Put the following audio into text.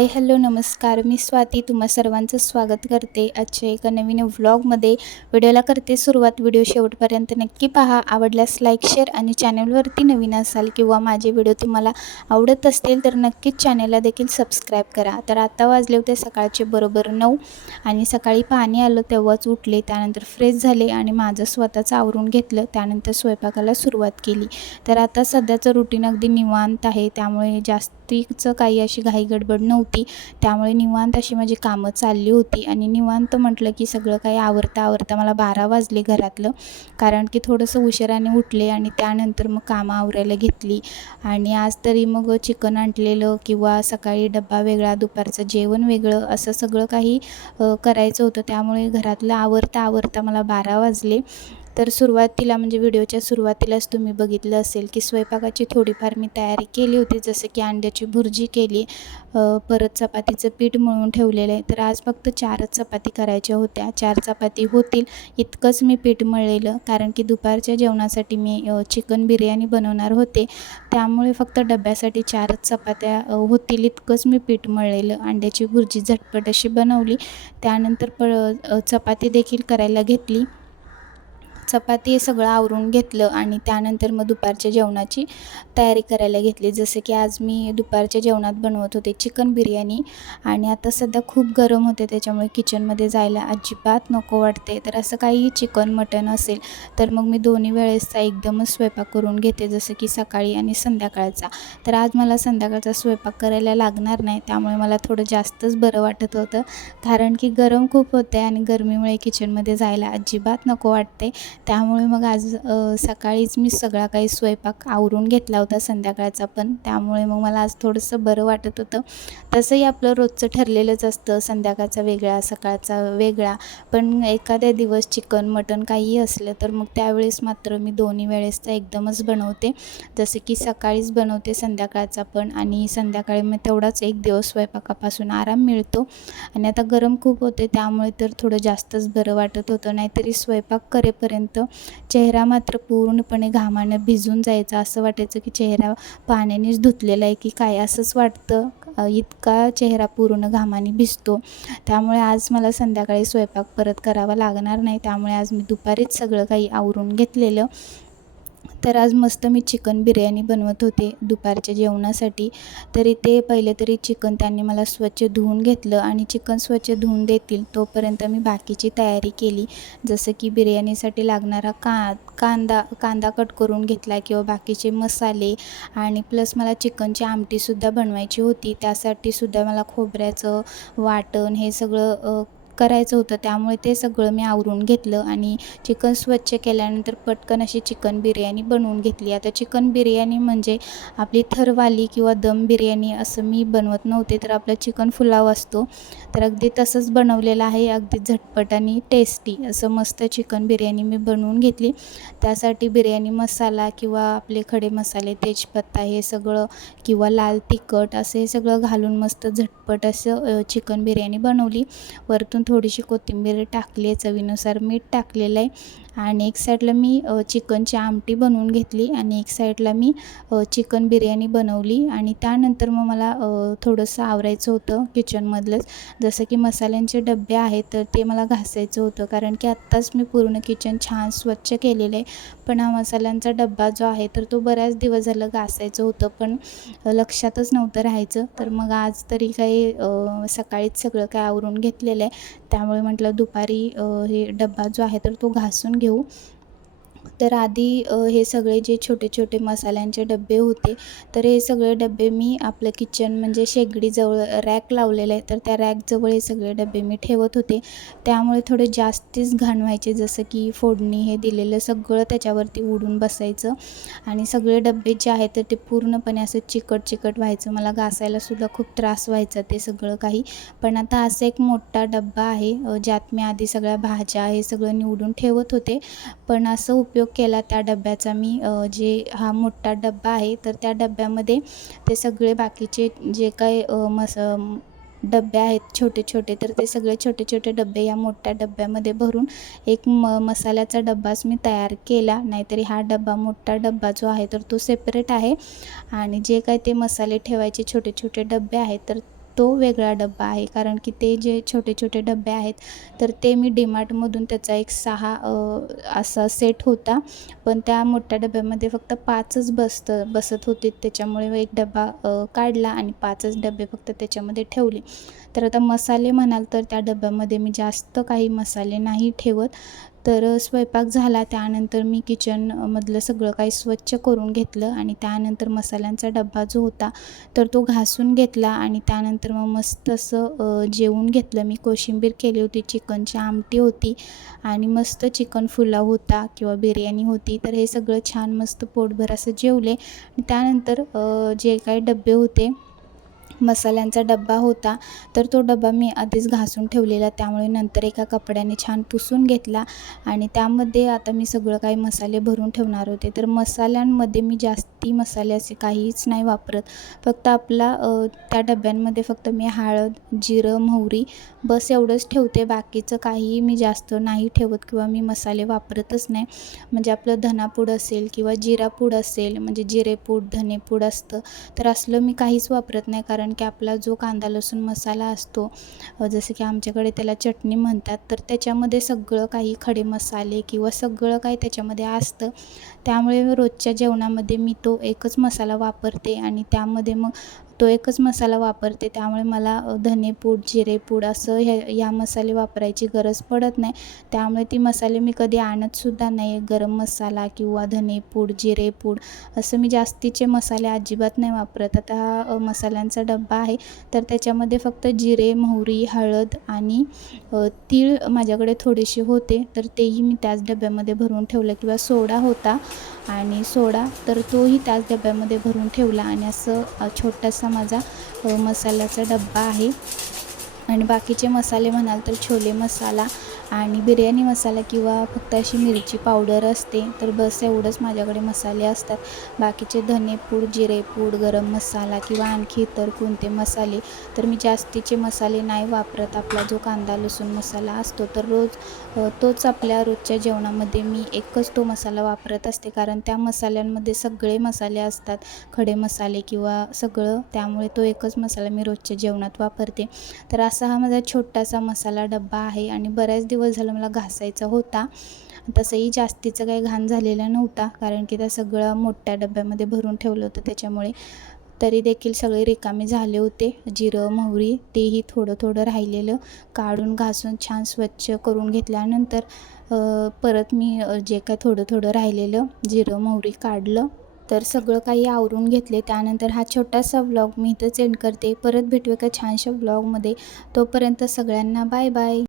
Hi hello नमस्कार. मी स्वाती. तुम्हा सर्वांचं स्वागत करते. आजच्या एका नवीन व्लॉगमध्ये व्हिडिओला करते सुरुवात. व्हिडिओ शेवटपर्यंत नक्की पहा. आवडल्यास लाईक शेअर आणि चॅनलवरती नवीन असाल किंवा माझे व्हिडिओ तुम्हाला आवडत असतील तर नक्कीच चॅनलला देखील सबस्क्राईब करा. तर आता वाजले होते सकाळचे बरोबर नऊ आणि सकाळी पाणी आलं तेव्हाच उठले. त्यानंतर फ्रेश झाले आणि माझं स्वतःचं आवरून घेतलं. त्यानंतर स्वयंपाकाला सुरुवात केली. तर आता सध्याचं रुटीन अगदी निवांत आहे. त्यामुळे जास्त रात्रीचं काही अशी घाई गडबड नव्हती. त्यामुळे निवांत अशी माझी कामं चालली होती. आणि निवांत म्हटलं की सगळं काही आवरता आवरता मला बारा वाजले घरातलं. कारण की थोडंसं उशिराने उठले आणि त्यानंतर मग कामं आवरायला घेतली. आणि आज तरी मग चिकन आणलेलं किंवा सकाळी डब्बा वेगळा दुपारचं जेवण वेगळं असं सगळं काही करायचं होतं. त्यामुळे घरातलं आवरता आवरता मला बारा वाजले. तर सुरुवातीला म्हणजे व्हिडिओच्या सुरुवातीलाच तुम्ही बघितलं असेल की स्वयंपाकाची थोडीफार मी तयारी केली होती जसं की अंड्याची भुर्जी केली परत चपातीचं पीठ मळून ठेवलेलं आहे. तर आज फक्त चारच चपाती करायच्या होत्या. चार चपाती होतील इतकंच मी पीठ मळलेलं. कारण की दुपारच्या जेवणासाठी मी चिकन बिर्याणी बनवणार होते. त्यामुळे फक्त डब्यासाठी चारच चपात्या होतील इतकंच मी पीठ मळलेलं. अंड्याची भुर्जी झटपट अशी बनवली. त्यानंतर प चपाती देखील करायला घेतली. चपाती सगळं आवरून घेतलं आणि त्यानंतर मग दुपारच्या जेवणाची तयारी करायला घेतली. जसं की आज मी दुपारच्या जेवणात बनवत होते चिकन बिर्याणी आणि आता सध्या खूप गरम होते त्याच्यामुळे किचनमध्ये जायला अजिबात नको वाटते. तर असं काही चिकन मटन असेल तर मग मी दोन्ही वेळेसचा एकदमच स्वयंपाक करून घेते जसं की सकाळी आणि संध्याकाळचा. तर आज मला संध्याकाळचा स्वयंपाक करायला लागणार नाही त्यामुळे मला थोडं जास्तच बरं वाटत होतं. कारण की गरम खूप होते आणि गरमीमुळे किचनमध्ये जायला अजिबात नको वाटते. त्यामुळे मग आज सकाळीच मी सगळा काही स्वयंपाक आवरून घेतला होता संध्याकाळचा पण. त्यामुळे मग मला आज थोडंसं बरं वाटत होतं. तसंही आपलं रोजचं ठरलेलंच असतं संध्याकाळचा वेगळा सकाळचा वेगळा. पण एखाद्या दिवस चिकन मटन काहीही असलं तर मग त्यावेळेस मात्र मी दोन्ही वेळेसचा एकदमच बनवते. जसं की सकाळीच बनवते संध्याकाळचा पण आणि संध्याकाळी मग तेवढाच एक दिवस स्वयंपाकापासून आराम मिळतो. आणि आता गरम खूप होते त्यामुळे तर थोडं जास्तच बरं वाटत होतं. नाहीतरी स्वयंपाक करेपर्यंत चेहरा मात्र पूर्णपणे घामानं भिजून जायचा. असं वाटायचं की चेहरा पाण्यानेच धुतलेला आहे की काय? असंच वाटतं. इतका चेहरा पूर्ण घामाने भिजतो. त्यामुळे आज मला संध्याकाळी स्वयंपाक परत करावा लागणार नाही. त्यामुळे आज मी दुपारीच सगळं काही आवरून घेतलेलं. तर आज मस्त मी चिकन बिर्याणी बनवत होते दुपारच्या जेवणासाठी. तरी ते पहिले तरी चिकन त्यांनी मला स्वच्छ धुवून घेतलं आणि चिकन स्वच्छ धुवून देतील तोपर्यंत मी बाकीची तयारी केली. जसं की बिर्याणीसाठी लागणारा का कांदा कांदा कट करून घेतला किंवा बाकीचे मसाले आणि प्लस मला चिकनची आमटीसुद्धा बनवायची होती. त्यासाठीसुद्धा मला खोबऱ्याचं वाटण हे सगळं करायचं होतं त्यामुळे ते सगळं मी आवरून घेतलं आणि चिकन स्वच्छ केल्यानंतर पटकन अशी चिकन बिर्याणी बनवून घेतली. आता चिकन बिर्याणी म्हणजे आपली थरवाली किंवा दम बिर्याणी असं मी बनवत नव्हते तर आपला चिकन फुलाव असतो. तर अगदी तसंच बनवलेलं आहे अगदी झटपट आणि टेस्टी असं मस्त चिकन बिर्याणी मी बनवून घेतली. त्यासाठी बिर्याणी मसाला किंवा आपले खडे मसाले तेजपत्ता हे सगळं किंवा लाल तिखट असं हे सगळं घालून मस्त झटपट असं चिकन बिर्याणी बनवली. वरतून थोडीशी कोथिंबीर टाकली आहे चवीनुसार मीठ टाकलेलं आहे आणि एक साईडला मी चिकनची आमटी बनवून घेतली आणि एक साईडला मी चिकन बिर्याणी बनवली आणि त्यानंतर मग मला थोडंसं आवरायचं होतं किचनमधलंच. जसं की मसाल्यांचे डबे आहेत तर ते मला घासायचं होतं कारण की आत्ताच मी पूर्ण किचन छान स्वच्छ केलेलं आहे. पण हा मसाल्यांचा डब्बा जो आहे तर तो बऱ्याच दिवस झालं घासायचं होतं पण लक्षातच नव्हतं राहायचं. तर मग आज तरी काही सकाळीच सगळं काय आवरून घेतलेलं आहे. त्यामुळे म्हटलं दुपारी हे डब्बा जो आहे तर तो घासून घेऊ. तर आधी हे सगळे जे छोटे छोटे मसाल्यांचे डबे होते तर हे सगळे डबे मी आपलं किचन म्हणजे शेगडीजवळ रॅक लावलेलं आहे तर त्या रॅकजवळ हे सगळे डबे मी ठेवत होते. त्यामुळे थोडे जास्तीच घाण व्हायचे जसं की फोडणी हे दिलेलं सगळं त्याच्यावरती उडून बसायचं. आणि सगळे डबे जे आहेत तर ते पूर्णपणे असं चिकट चिकट व्हायचं. मला घासायलासुद्धा खूप त्रास व्हायचा ते सगळं काही. पण आता असं एक मोठा डब्बा आहे ज्यात मी आधी सगळ्या भाज्या हे सगळं निवडून ठेवत होते. पण असं उपयोग केला त्या डब्याचा. मी जे हा मोठा डब्बा आहे तर त्या डब्यामध्ये ते सगळे बाकीचे जे काय मस डबे आहेत छोटे छोटे तर ते सगळे छोटे छोटे डबे या मोठ्या डब्यामध्ये भरून एक म मसाल्याचा डब्बाच मी तयार केला. नाहीतरी हा डब्बा मोठा डब्बा जो आहे तर तो सेपरेट आहे. आणि जे काय ते मसाले ठेवायचे छोटे छोटे डबे आहेत तर तो वेगळा डब्बा आहे. कारण की ते जे छोटे छोटे डबे आहेत तर ते मी डीमार्टमधून त्याचा एक सहा असा सेट होता. पण त्या मोठ्या डब्यामध्ये फक्त पाचच बसतं बसत होते. त्याच्यामुळे एक डबा काढला आणि पाचच डबे फक्त त्याच्यामध्ये ठेवले. तर आता मसाले म्हणाल तर त्या डब्यामध्ये मी जास्त काही मसाले नाही ठेवत. तर स्वयंपाक झाला. त्यानंतर मी किचनमधलं सगळं काही स्वच्छ करून घेतलं आणि त्यानंतर मसाल्यांचा डब्बा जो होता तर तो घासून घेतला आणि त्यानंतर मग मस्त असं जेवून घेतलं. मी कोशिंबीर केली होती चिकनची आमटी होती आणि मस्त चिकन फुला होता किंवा बिर्याणी होती. तर हे सगळं छान मस्त पोटभर असं जेवले. आणि त्यानंतर जे काही डबे होते मसाल्यांचा डब्बा होता तर तो डबा मी आधीच घासून ठेवलेला. त्यामुळे नंतर एका कपड्याने छान पुसून घेतला आणि त्यामध्ये आता मी सगळं काही मसाले भरून ठेवणार होते. तर मसाल्यांमध्ये मी जास्ती मसाले असे काहीच नाही वापरत. फक्त आपला त्या डब्यांमध्ये फक्त मी हळद जिरं मोहरी बस एवढंच ठेवते. बाकीचं काहीही मी जास्त नाही ठेवत किंवा मी मसाले वापरतच नाही. म्हणजे आपलं धनापूड असेल किंवा जिरापूड असेल म्हणजे जिरेपूड धनेपूड असतं तर असलं मी काहीच वापरत नाही. कारण कारण की आपला जो कांदा लसूण मसाला असतो जसं की आमच्याकडे त्याला चटणी म्हणतात तर त्याच्यामध्ये सगळं काही खडे मसाले किंवा सगळं काही त्याच्यामध्ये असतं. त्यामुळे रोजच्या जेवणामध्ये मी तो एकच मसाला वापरते आणि त्यामध्ये मग तो एकच मसाला वापरते. त्यामुळे मला धनेपूड जिरेपूड असं हे या मसाले वापरायची गरज पडत नाही. त्यामुळे ती मसाले मी कधी आणतसुद्धा नाही. गरम मसाला किंवा धनेपूड जिरेपूड असं मी जास्तीचे मसाले अजिबात नाही वापरत. आता हा मसाल्यांचा डब्बा आहे. तर त्याच्यामध्ये फक्त जिरे मोहरी हळद आणि तीळ माझ्याकडे थोडेसे होते. तर तेही मी त्याच डब्यामध्ये भरून ठेवलं किंवा सोडा होता. आणि सोडा. तर तोही त्याच डब्यामध्ये भरून ठेवला आणि असं छोटासा माझा मसाल्याचा डब्बा आहे. आणि बाकीचे मसाले म्हणाल तर छोले मसाला आणि बिर्याणी मसाला किंवा फक्त अशी मिरची पावडर असते तर बस एवढंच माझ्याकडे मसाले असतात. बाकीचे धनेपूड जिरेपूड गरम मसाला किंवा आणखी इतर कोणते मसाले तर मी जास्तीचे मसाले नाही वापरत. आपला जो कांदा लसूण मसाला असतो तर रोज तोच आपल्या रोजच्या जेवणामध्ये मी एकच तो मसाला वापरत असते. कारण त्या मसाल्यांमध्ये सगळे मसाले असतात. खडे मसाले किंवा सगळं त्यामुळे तो एकच मसाला मी रोजच्या जेवणात वापरते. तर असा हा माझा छोटासा मसाला डब्बा आहे आणि बऱ्याच दिवस दिवस झालं मला घासायचा होता. तसंही जास्तीचं काही घाण झालेलं नव्हता कारण की त्या सगळं मोठ्या डब्यामध्ये भरून ठेवलं होतं. त्याच्यामुळे तरी देखील सगळे रिकामे झाले होते. जिरं मोहरी तेही थोडं थोडं राहिलेलं. काढून घासून छान स्वच्छ करून घेतल्यानंतर परत मी जे काय थोडं थोडं राहिलेलं जिरं मोहरी काढलं. तर सगळं काही आवरून घेतले. त्यानंतर हा छोटासा व्लॉग मी इथंच एंड करते. परत भेटू एका छानशा व्लॉगमध्ये. तोपर्यंत सगळ्यांना बाय बाय.